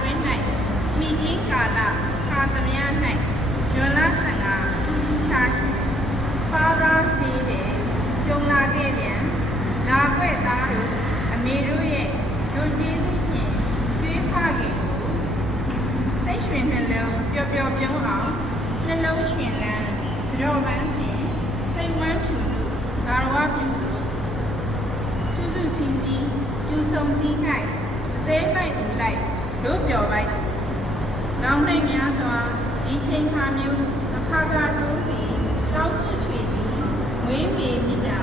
တွင်း၌မိကြီးကာလခါသမယ၌ဇွန်လ15ထူးထူးခြားရှင် Father's Day တဲ့ကြုံလာခဲ့ပြန်လာခွဲ့သားတို့အမေတို့ရဲ့လူကျေးဇူးရှင်ကျွေးဖခင်ကိုစိတ်ရွှင်နှလုံးပျော်ပျော်ပြုံးအောင်နှလုံးရွှင်လန်းကြောပန်းစဉ်စိတ်ဝမ်းဖြူလို့ဂါရဝပြုစုစုစုစည်းစည်းပြူဆုံစည်း၌အသေးလိုက်ဦးလိုက်တို့ပျော်ပိုက်စုနောင်နိုင်များစွာဒီချိန်ခါမျိုးအခါခါတိုးစီတောင်းဆွချွေသည်ဝေးမေမြစ်တာ